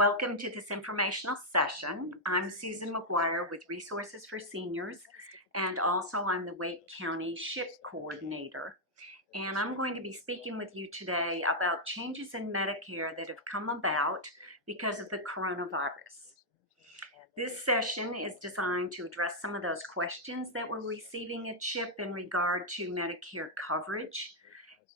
welcome to this informational session. I'm Susan McGuire with Resources for Seniors, and also I'm the Wake County SHIP Coordinator. And I'm going to be speaking with you today about changes in Medicare that have come about because of the coronavirus. This session is designed to address some of those questions that we're receiving at SHIP in regard to Medicare coverage,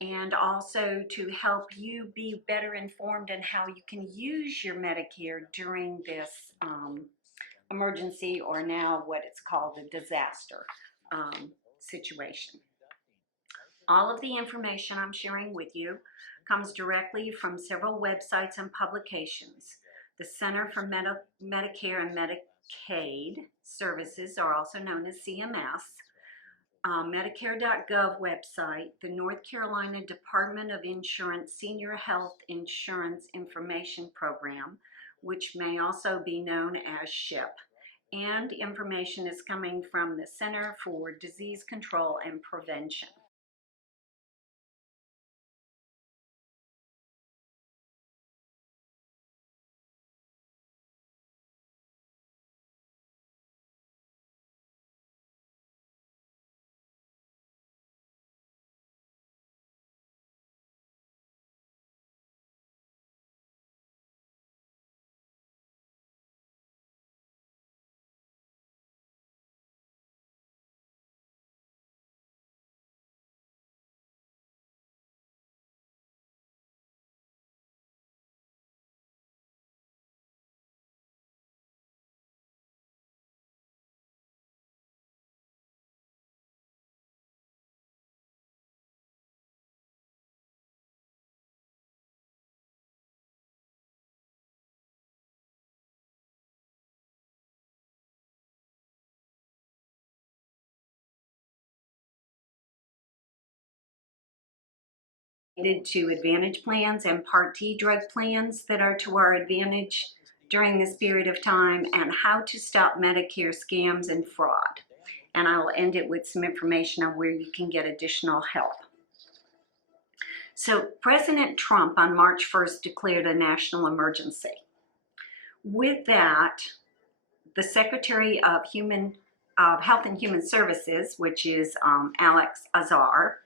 and also to help you be better informed on how you can use your Medicare during this emergency, or now what it's called a disaster situation. All of the information I'm sharing with you comes directly from several websites and publications. The Center for Medicare and Medicaid Services, are also known as CMS, Medicare.gov website, the North Carolina Department of Insurance Senior Health Insurance Information Program, which may also be known as SHIP, and information is coming from the Center for Disease Control and Prevention. To Advantage plans and Part D drug plans that are to our advantage during this period of time, and how to stop Medicare scams and fraud. And I will end it with some information on where you can get additional help. So President Trump on March 1st declared a national emergency. With that, the Secretary of Health and Human Services, which is Alex Azar,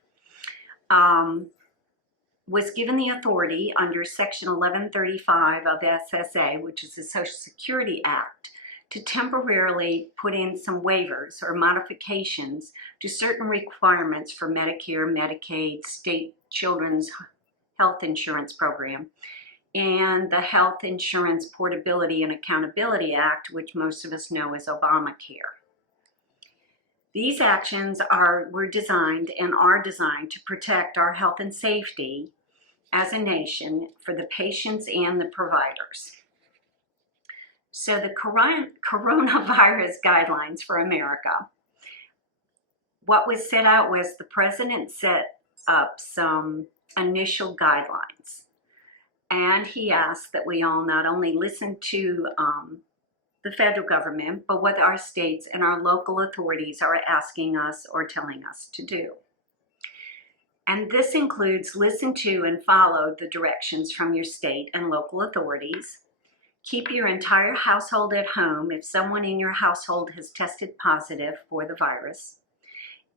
was given the authority under Section 1135 of SSA, which is the Social Security Act, to temporarily put in some waivers or modifications to certain requirements for Medicare, Medicaid, state children's health insurance program, and the Health Insurance Portability and Accountability Act, which most of us know as Obamacare. These actions were designed and are designed to protect our health and safety as a nation for the patients and the providers. So the coronavirus guidelines for America, what was set out was the president set up some initial guidelines, and he asked that we all not only listen to the federal government, but what our states and our local authorities are asking us or telling us to do. And this includes listen to and follow the directions from your state and local authorities. Keep your entire household at home if someone in your household has tested positive for the virus.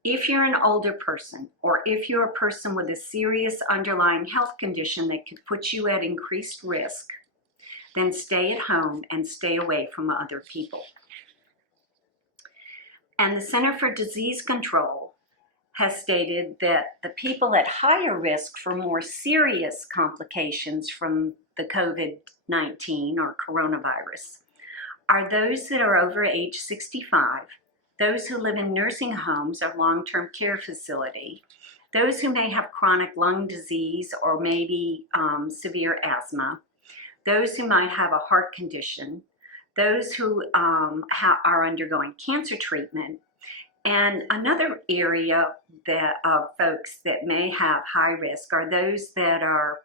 If you're an older person, or if you're a person with a serious underlying health condition that could put you at increased risk, then stay at home and stay away from other people. And the Center for Disease Control has stated that the people at higher risk for more serious complications from the COVID-19 or coronavirus are those that are over age 65, those who live in nursing homes or long-term care facility, those who may have chronic lung disease or maybe severe asthma, those who might have a heart condition, those who are undergoing cancer treatment. And another area of folks that may have high risk are those that are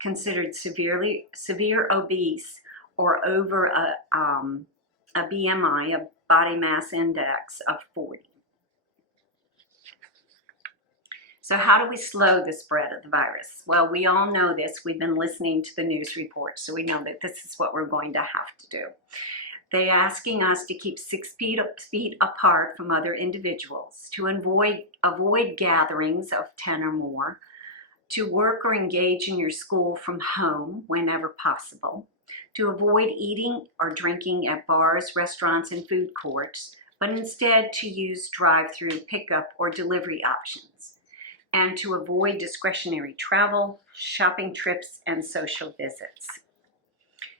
considered severe obese or over a BMI, a body mass index of 40. So how do we slow the spread of the virus? Well, we all know this. We've been listening to the news reports, so we know that this is what we're going to have to do. They're asking us to keep 6 feet apart from other individuals, to avoid gatherings of 10 or more, to work or engage in your school from home whenever possible, to avoid eating or drinking at bars, restaurants, and food courts, but instead to use drive-through pickup or delivery options, and to avoid discretionary travel, shopping trips, and social visits.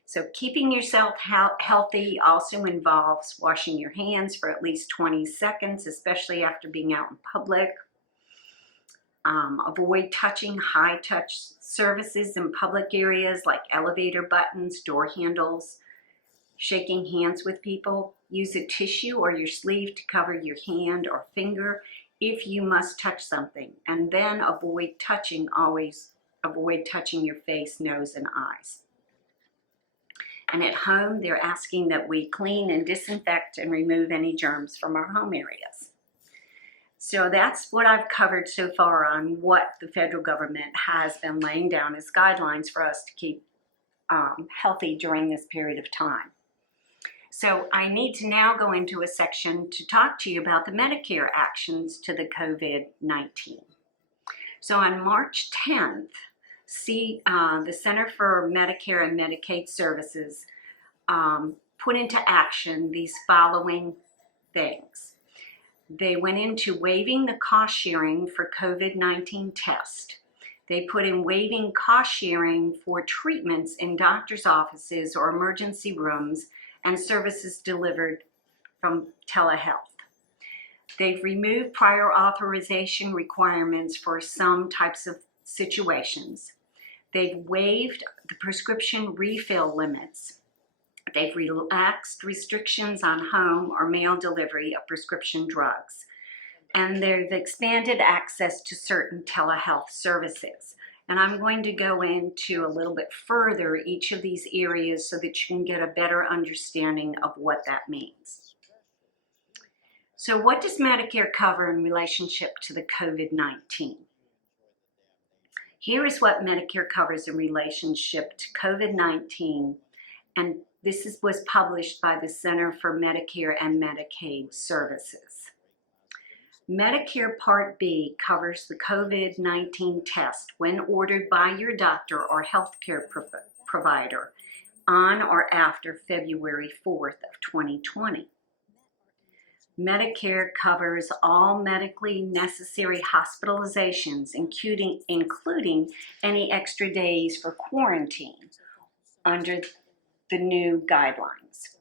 So keeping yourself healthy also involves washing your hands for at least 20 seconds, especially after being out in public. Avoid touching high-touch surfaces in public areas like elevator buttons, door handles, shaking hands with people. Use a tissue or your sleeve to cover your hand or finger if you must touch something, and then always avoid touching your face, nose, and eyes. And at home, they're asking that we clean and disinfect and remove any germs from our home areas. So that's what I've covered so far on what the federal government has been laying down as guidelines for us to keep healthy during this period of time. So I need to now go into a section to talk to you about the Medicare actions to the COVID-19. So on March 10th, the Center for Medicare and Medicaid Services put into action these following things. They went into waiving the cost sharing for COVID-19 tests. They put in waiving cost sharing for treatments in doctor's offices or emergency rooms and services delivered from telehealth. They've removed prior authorization requirements for some types of situations. They've waived the prescription refill limits. They've relaxed restrictions on home or mail delivery of prescription drugs. And they've expanded access to certain telehealth services. And I'm going to go into a little bit further each of these areas so that you can get a better understanding of what that means. So what does Medicare cover in relationship to the COVID-19? Here is what Medicare covers in relationship to COVID-19, and this was published by the Center for Medicare and Medicaid Services. Medicare Part B covers the COVID-19 test when ordered by your doctor or healthcare provider on or after February 4th of 2020. Medicare covers all medically necessary hospitalizations, including any extra days for quarantine under the new guidelines.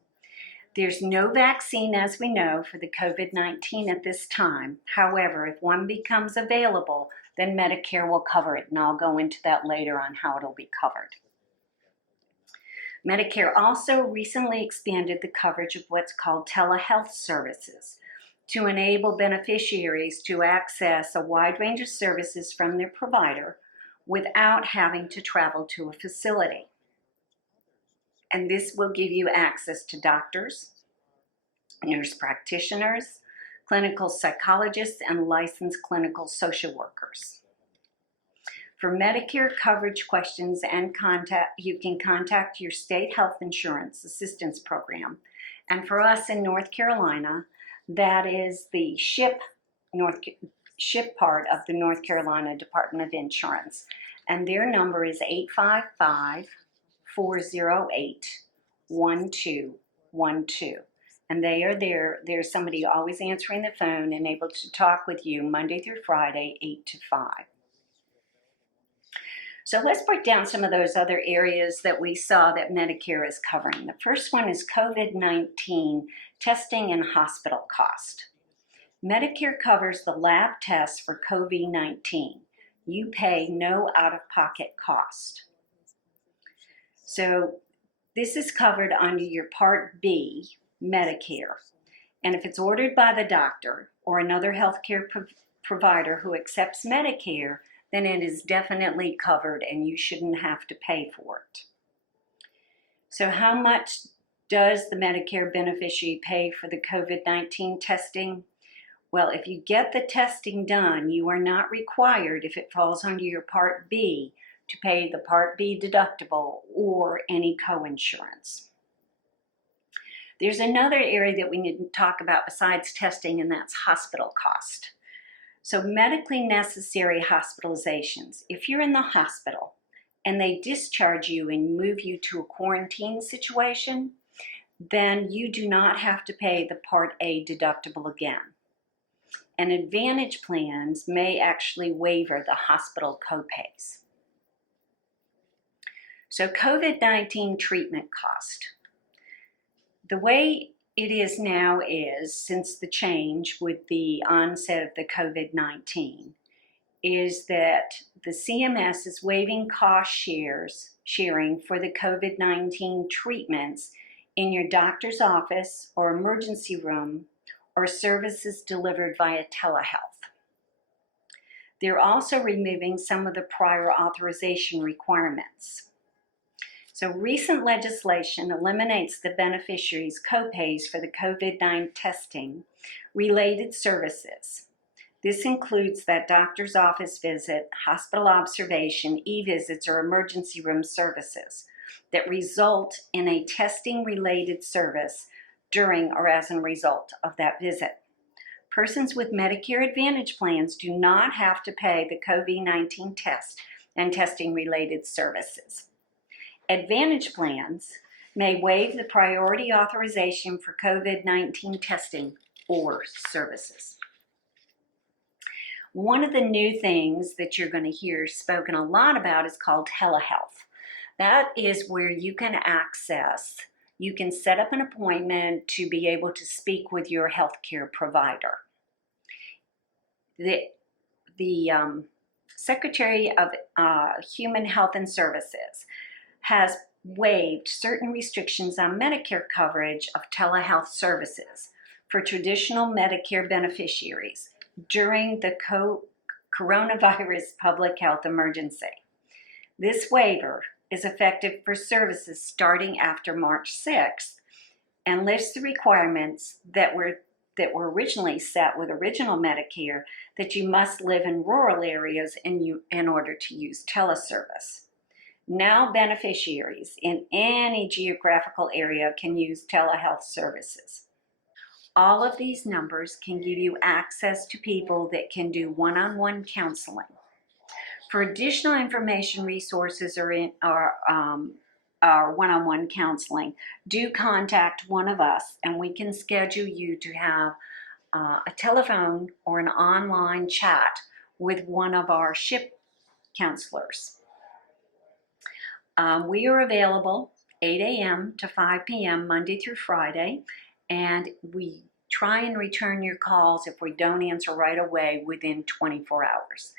There's no vaccine, as we know, for the COVID-19 at this time. However, if one becomes available, then Medicare will cover it, and I'll go into that later on how it'll be covered. Medicare also recently expanded the coverage of what's called Telehealth Services to enable beneficiaries to access a wide range of services from their provider without having to travel to a facility. And this will give you access to doctors, nurse practitioners, clinical psychologists, and licensed clinical social workers. For Medicare coverage questions and you can contact your state health insurance assistance program. And for us in North Carolina, that is the SHIP part of the North Carolina Department of Insurance. And their number is 855-408-1212. And they are there. There's somebody always answering the phone and able to talk with you Monday through Friday, 8 to 5. So let's break down some of those other areas that we saw that Medicare is covering. The first one is COVID-19 testing and hospital cost. Medicare covers the lab tests for COVID-19. You pay no out-of-pocket cost. So this is covered under your Part B Medicare. And if it's ordered by the doctor or another healthcare provider who accepts Medicare, then it is definitely covered and you shouldn't have to pay for it. So how much does the Medicare beneficiary pay for the COVID-19 testing? Well, if you get the testing done, you are not required, if it falls under your Part B, to pay the Part B deductible or any coinsurance. There's another area that we need to talk about besides testing, and that's hospital cost. So medically necessary hospitalizations. If you're in the hospital and they discharge you and move you to a quarantine situation, then you do not have to pay the Part A deductible again. And Advantage plans may actually waiver the hospital copays. So COVID-19 treatment cost. The way it is now is, since the change with the onset of the COVID-19, is that the CMS is waiving cost sharing for the COVID-19 treatments in your doctor's office or emergency room or services delivered via telehealth. They're also removing some of the prior authorization requirements. So recent legislation eliminates the beneficiary's copays for the COVID-19 testing related services. This includes that doctor's office visit, hospital observation, e-visits, or emergency room services that result in a testing related service during or as a result of that visit. Persons with Medicare Advantage plans do not have to pay the COVID-19 test and testing related services. Advantage plans may waive the priority authorization for COVID-19 testing or services. One of the new things that you're going to hear spoken a lot about is called telehealth. That is where you can set up an appointment to be able to speak with your healthcare provider. The Secretary of Human Health and Services has waived certain restrictions on Medicare coverage of telehealth services for traditional Medicare beneficiaries during the coronavirus public health emergency. This waiver is effective for services starting after March 6th and lifts the requirements that were originally set with original Medicare, that you must live in rural areas in order to use teleservice. Now beneficiaries in any geographical area can use telehealth services. All of these numbers can give you access to people that can do one-on-one counseling. For additional information, resources, or our one-on-one counseling, do contact one of us and we can schedule you to have a telephone or an online chat with one of our SHIP counselors. We are available 8 a.m. to 5 p.m. Monday through Friday, and we try and return your calls if we don't answer right away within 24 hours.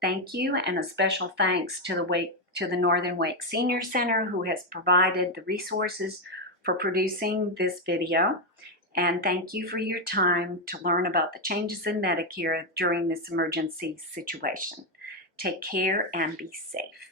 Thank you, and a special thanks to the Northern Wake Senior Center, who has provided the resources for producing this video. And thank you for your time to learn about the changes in Medicare during this emergency situation. Take care and be safe.